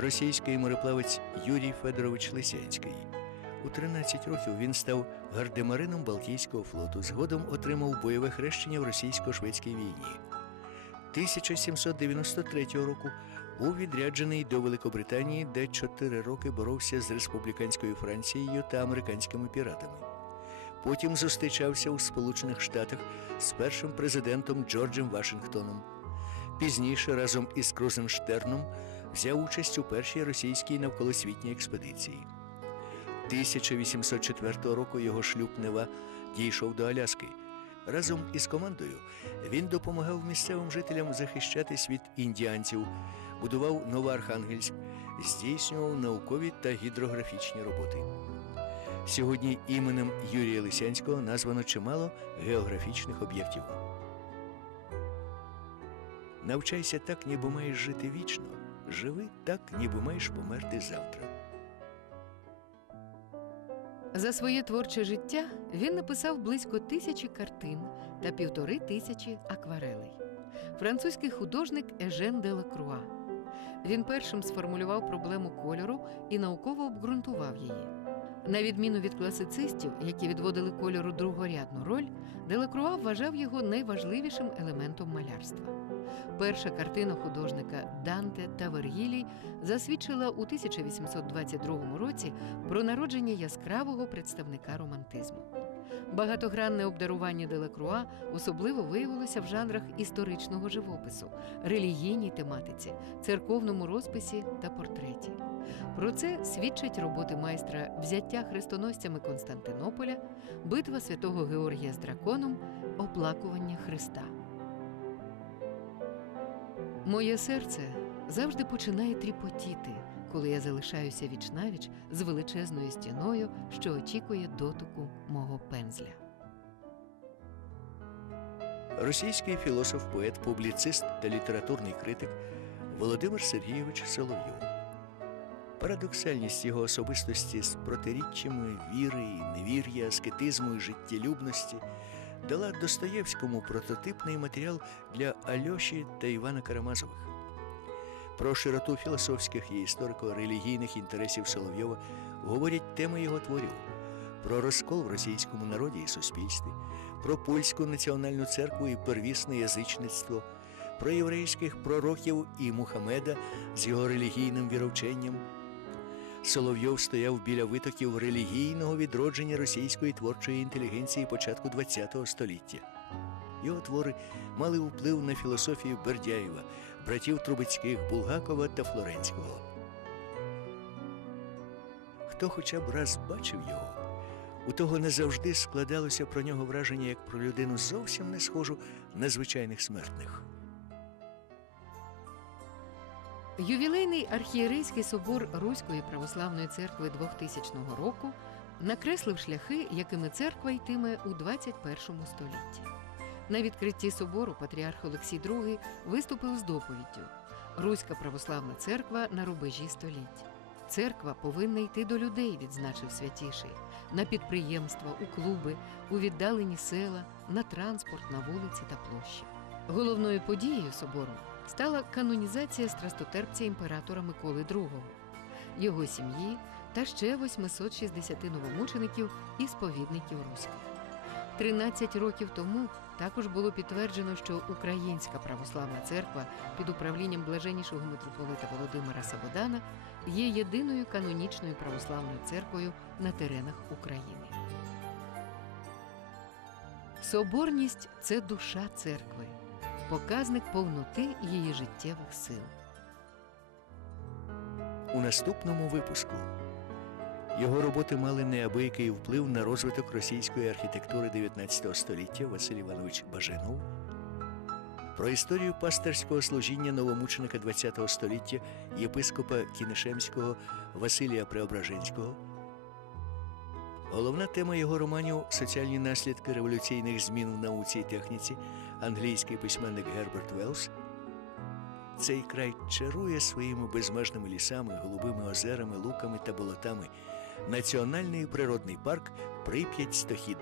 Російський мореплавець Юрій Федорович Лисянський. У 13 років він став гардемарином Балтійського флоту. Згодом отримав бойове хрещення в російсько-шведській війні. 1793 року був відряджений до Великобританії, де 4 роки боровся з республіканською Францією та американськими піратами. Потім зустрічався у Сполучених Штатах з першим президентом Джорджем Вашингтоном. Пізніше разом із Крузенштерном взяв участь у першій російській навколосвітній експедиції. 1804 року його шлюб Нева дійшов до Аляски. Разом із командою він допомагав місцевим жителям захищатись від індіанців, будував Новоархангельськ, здійснював наукові та гідрографічні роботи. Сьогодні іменем Юрія Лисянського названо чимало географічних об'єктів. Навчайся так, ніби маєш жити вічно. Живи так, ніби маєш померти завтра. За своє творче життя він написав близько тисячі картин та півтори тисячі акварелей. Французький художник Ежен де Лакруа. Він першим сформулював проблему кольору і науково обґрунтував її. На відміну від класицистів, які відводили кольору другорядну роль, Делакруа вважав його найважливішим елементом малярства. Перша картина художника Данте та Вергілій засвідчила у 1822 році про народження яскравого представника романтизму. Багатогранне обдарування Делакруа особливо виявилося в жанрах історичного живопису, релігійній тематиці, церковному розписі та портреті. Про це свідчать роботи майстра взяття хрестоносцями Константинополя, битва святого Георгія з драконом, оплакування Христа. Моє серце завжди починає тріпотіти, коли я залишаюся вічнавіч з величезною стіною, що очікує дотику мого пензля. Російський філософ, поет, публіцист та літературний критик Володимир Сергійович Соловйов. Парадоксальність його особистості з протиріччями віри і невір'я, аскетизму і життєлюбності дала Достоєвському прототипний матеріал для Альоші та Івана Карамазових. Про широту філософських і історико-релігійних інтересів Соловйова говорять теми його творів, про розкол в російському народі і суспільстві, про польську національну церкву і первісне язичництво, про єврейських пророків і Мухамеда з його релігійним віровченням. Соловйов стояв біля витоків релігійного відродження російської творчої інтелігенції початку ХХ століття. Його твори мали вплив на філософію Бердяєва, братів Трубецьких, Булгакова та Флоренського. Хто хоча б раз бачив його, у того не завжди складалося про нього враження як про людину зовсім не схожу на звичайних смертних. Ювілейний архієрейський собор Руської православної церкви 2000 року накреслив шляхи, якими церква йтиме у 21 столітті. На відкритті собору патріарх Олексій II виступив з доповіддю Руська православна церква на рубежі століть. Церква повинна йти до людей, відзначив святіший, на підприємства, у клуби, у віддалені села, на транспорт, на вулиці та площі. Головною подією собору стала канонізація страстотерпця імператора Миколи II, його сім'ї та ще 860 новомучеників і сповідників руських. 13 років тому також було підтверджено, що Українська православна церква під управлінням блаженнішого митрополита Володимира Сабодана є єдиною канонічною православною церквою на теренах України. Соборність це душа церкви, показник повноти її життєвих сил. У наступному випуску. Його роботи мали неабиякий вплив на розвиток російської архітектури 19 століття Василь Іванович Баженов, про історію пастирського служіння новомученика 20 століття єпископа Кінешемського Василія Преображенського, Головна тема його романів соціальні наслідки революційних змін в науці і техніці, англійський письменник Герберт Велс. Цей край чарує своїми безмежними лісами, голубими озерами, луками та болотами. Національний природний парк Прип'ять Стохід.